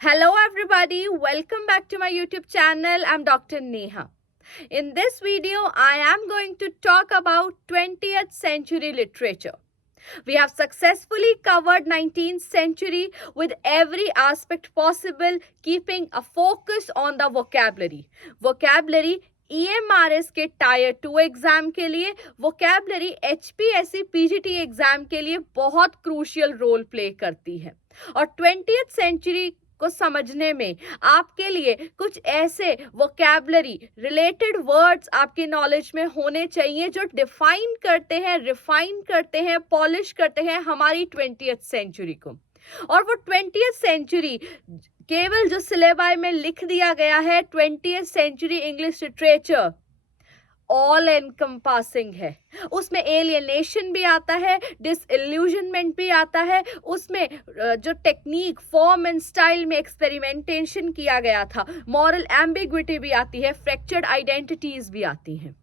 Hello, everybody. Welcome back to my YouTube channel. I'm Dr. Neha. In this video, I am going to talk about 20th century literature. We have successfully covered 19th century with every aspect possible, keeping a focus on the vocabulary. Vocabulary EMRS के tyre 2 exam के लिए, vocabulary HPSC PGT exam के लिए बहुत crucial role play करती है। और 20th century को समझने में आपके लिए कुछ ऐसे वोकैबलरी रिलेटेड वर्ड्स आपकी नॉलेज में होने चाहिए जो डिफाइन करते हैं, रिफाइन करते हैं, पॉलिश करते हैं हमारी 20th सेंचुरी को। और वो 20th सेंचुरी केवल जो सिलेबस में लिख दिया गया है 20th century English literature all encompassing है। उसमें एलियनेशन भी आता है, डिसइल्यूजनमेंट भी आता है, उसमें जो टेक्निक, फॉर्म एंड स्टाइल में एक्सपेरिमेंटेशन किया गया था, मॉरल एम्बिग्विटी भी आती है, फ्रैक्चर्ड आइडेंटिटीज भी आती हैं।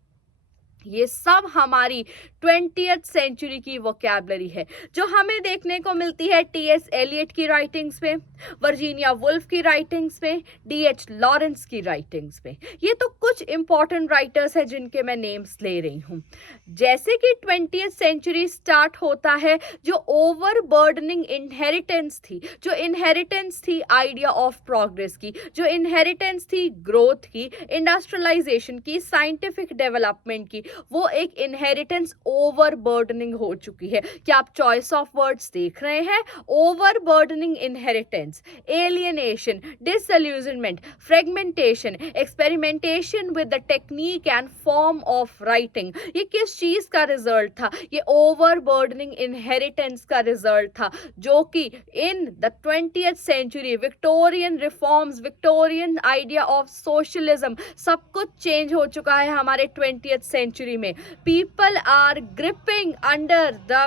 ये सब हमारी 20th सेंचुरी की वोकैबलरी है जो हमें देखने को मिलती है टी.एस. एलियट की राइटिंग्स में, वर्जीनिया वुल्फ की राइटिंग्स में, डी.एच. लॉरेंस की राइटिंग्स में। ये तो कुछ इंपॉर्टेंट राइटर्स हैं जिनके मैं नेम्स ले रही हूँ। जैसे कि 20th सेंचुरी स्टार्ट होता है, जो ओवरबर्डनिंग इनहेरिटेंस थी, जो इनहेरिटेंस थी आइडिया ऑफ प्रोग्रेस की, जो इनहेरिटेंस थी ग्रोथ की, इंडस्ट्रियलाइजेशन की, साइंटिफिक डेवलपमेंट की, वो एक इनहेरिटेंस ओवरबर्डनिंग हो चुकी है। क्या आप चॉइस ऑफ वर्ड्स देख रहे हैं? Overburdening inheritance, alienation, disillusionment, fragmentation, experimentation with the technique and form of writing. ये किस चीज का रिजल्ट था? ये ओवरबर्डनिंग इनहेरिटेंस का रिजल्ट था, जो कि in the 20th century Victorian reforms, Victorian idea of socialism, सब कुछ चेंज हो चुका है हमारे 20th सेंचुरी में। People are gripping under the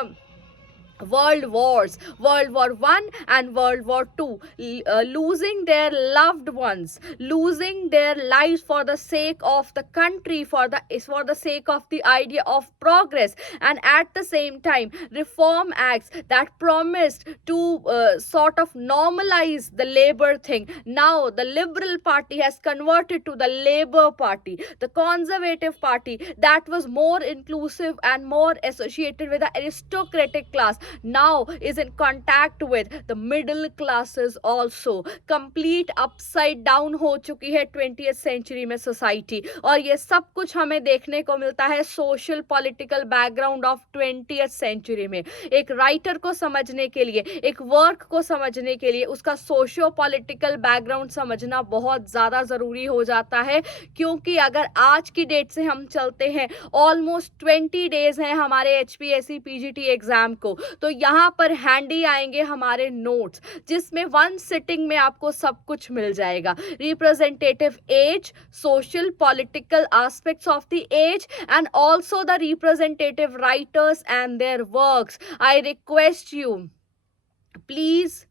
world wars, World War I and World War II, losing their loved ones, losing their lives for the sake of the country, for the sake of the idea of progress, and at the same time reform acts that promised to sort of normalize the labor thing. Now the Liberal Party has converted to the Labour Party, the Conservative Party that was more inclusive and more associated with the aristocratic class, now is in contact with the middle classes also. Complete upside down हो चुकी है 20th century में society. और ये सब कुछ हमें देखने को मिलता है social political background of 20th century में। एक राइटर को समझने के लिए, एक वर्क को समझने के लिए उसका सोशो पॉलिटिकल बैकग्राउंड समझना बहुत ज़्यादा ज़रूरी हो जाता है, क्योंकि अगर आज की डेट से हम चलते हैं, ऑलमोस्ट 20 डेज हैं हमारे HPSC PGT एग्जाम को, तो यहाँ पर हैंडी आएंगे हमारे नोट्स, जिसमें वन सिटिंग में आपको सब कुछ मिल जाएगा। Representative age, social political aspects of the age, and also the representative writers and their works. I request you, please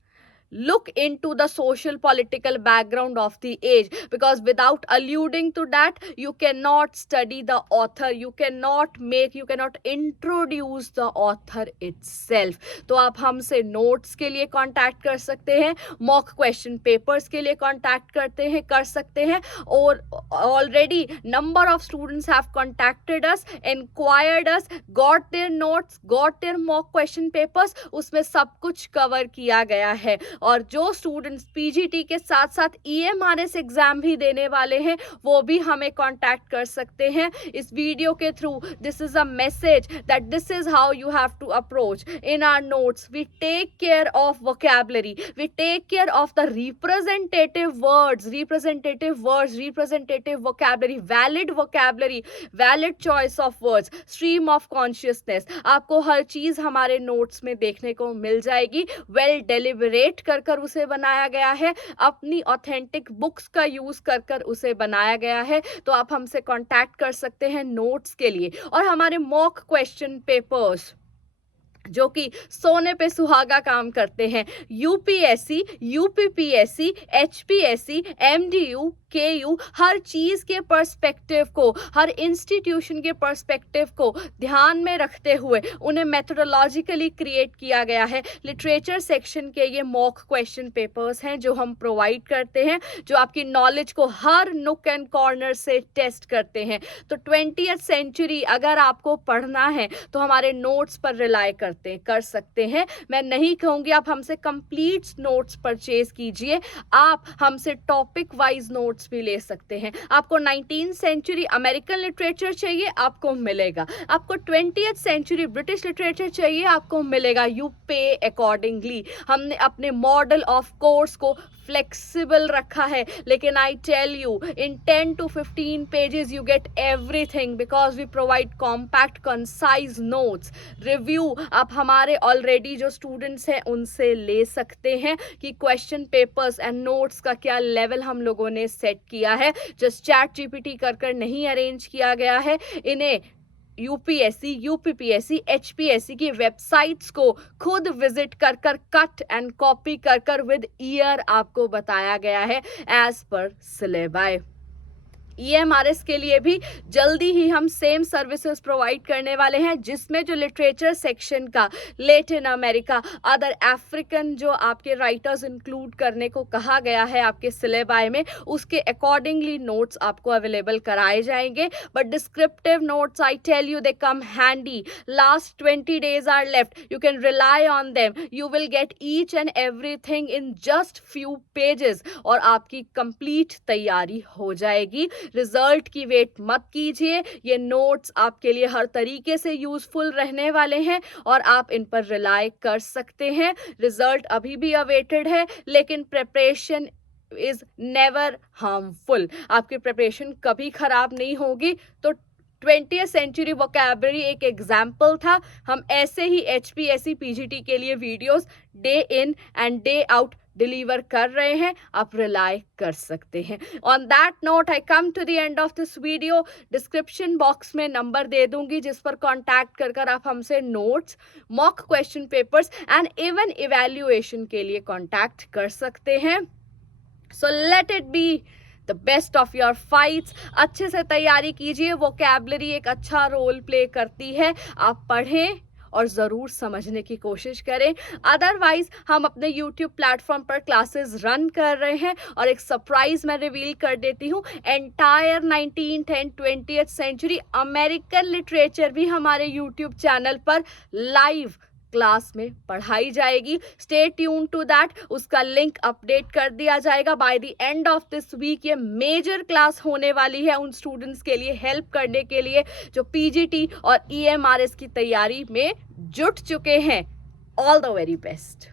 look into the social political background of the age, because without alluding to that you cannot study the author, you cannot introduce the author itself. तो आप हमसे notes के लिए contact कर सकते हैं, mock question papers के लिए कांटेक्ट कर सकते हैं, और already number of students have contacted us, inquired us, got their notes, got their mock question papers, उसमें सब कुछ कवर किया गया है। और जो स्टूडेंट्स पीजीटी के साथ साथ EMRS एग्जाम भी देने वाले हैं, वो भी हमें कांटेक्ट कर सकते हैं इस वीडियो के through. This is a message that this is how you have to approach in our notes. We take care of vocabulary, we take care of the representative words, representative vocabulary, valid choice of words, stream of consciousness. आपको हर चीज हमारे notes में देखने को मिल जाएगी। Well deliberate कर उसे बनाया गया है, अपनी ऑथेंटिक बुक्स का यूज कर उसे बनाया गया है। तो आप हमसे कांटेक्ट कर सकते हैं नोट्स के लिए। और हमारे मॉक क्वेश्चन पेपर्स जो कि सोने पे सुहागा काम करते हैं। यूपीएससी, यूपीपीएससी, एचपीएससी, एमडीयू, केयू, हर चीज़ के पर्सपेक्टिव को, हर इंस्टीट्यूशन के पर्सपेक्टिव को ध्यान में रखते हुए उन्हें मेथोडोलॉजिकली क्रिएट किया गया है। लिटरेचर सेक्शन के ये मॉक क्वेश्चन पेपर्स हैं जो हम प्रोवाइड करते हैं, जो आपकी नॉलेज को हर नुक एंड कॉर्नर से टेस्ट करते हैं। तो 20th सेंचुरी अगर आपको पढ़ना है तो हमारे नोट्स पर रिलाय कर सकते हैं। मैं नहीं कहूँगी आप हमसे कंप्लीट नोट्स परचेज कीजिए, आप हमसे टॉपिक वाइज नोट्स भी ले सकते हैं। आपको 19th सेंचुरी अमेरिकन लिटरेचर चाहिए, आपको मिलेगा। आपको 20th सेंचुरी ब्रिटिश लिटरेचर चाहिए, आपको मिलेगा। यू पे अकॉर्डिंगली। हमने अपने मॉडल ऑफ कोर्स को फ्लेक्सिबल रखा है, लेकिन I tell you in 10 to 15 pages you get everything because we provide compact concise notes. Review आप हमारे ऑलरेडी जो स्टूडेंट्स हैं उनसे ले सकते हैं कि क्वेश्चन पेपर्स एंड नोट्स का क्या लेवल हम लोगों ने सेट किया है। जस्ट चैट जीपीटी कर नहीं अरेंज किया गया है। इन्हें यूपीएससी, यूपीपीएससी, एचपीएससी की वेबसाइट्स को खुद विजिट कर कट एंड कॉपी कर विद ईयर आपको बताया गया है एज पर सिलेबस। ईएमआरएस के लिए भी जल्दी ही हम सेम सर्विसेज प्रोवाइड करने वाले हैं, जिसमें जो लिटरेचर सेक्शन का लैटिन अमेरिका, अदर अफ्रीकन जो आपके राइटर्स इंक्लूड करने को कहा गया है आपके सिलेबाई में, उसके अकॉर्डिंगली नोट्स आपको अवेलेबल कराए जाएंगे। But descriptive notes I tell you they come handy. Last 20 days are left, you can rely on them. You will get each and everything in just few pages और आपकी complete तैयारी हो जाएगी। Result की wait मत कीजिए, ये notes आपके लिए हर तरीके से यूजफुल रहने वाले हैं और आप इन पर रिलाय कर सकते हैं। रिजल्ट अभी भी अवेटेड है, लेकिन प्रिपरेशन इज नेवर हार्मफुल। आपकी प्रिपरेशन कभी खराब नहीं होगी। तो 20th सेंचुरी वोकैबुलरी एक एग्जाम्पल था। हम ऐसे ही एचपीएससी पीजीटी के लिए videos day in and day out deliver कर रहे हैं, आप रिलाय कर सकते हैं। On that note I come to the end of this video. Description box में नंबर दे दूंगी जिस पर कांटेक्ट कर आप हमसे notes, mock question papers and even evaluation के लिए कांटेक्ट कर सकते हैं। So let it be the best of your fights. अच्छे से तैयारी कीजिए। वोकैबुलरी एक अच्छा रोल प्ले करती है, आप पढ़ें और ज़रूर समझने की कोशिश करें। अदरवाइज हम अपने YouTube प्लेटफॉर्म पर क्लासेस रन कर रहे हैं और एक सरप्राइज मैं रिवील कर देती हूँ। Entire 19th and 20th century American literature भी हमारे YouTube चैनल पर लाइव क्लास में पढ़ाई जाएगी। स्टे ट्यून टू दैट, उसका लिंक अपडेट कर दिया जाएगा by the end of this week. ये मेजर क्लास होने वाली है उन स्टूडेंट्स के लिए हेल्प करने के लिए जो पीजीटी और ईएमआरएस की तैयारी में जुट चुके हैं। All the very best.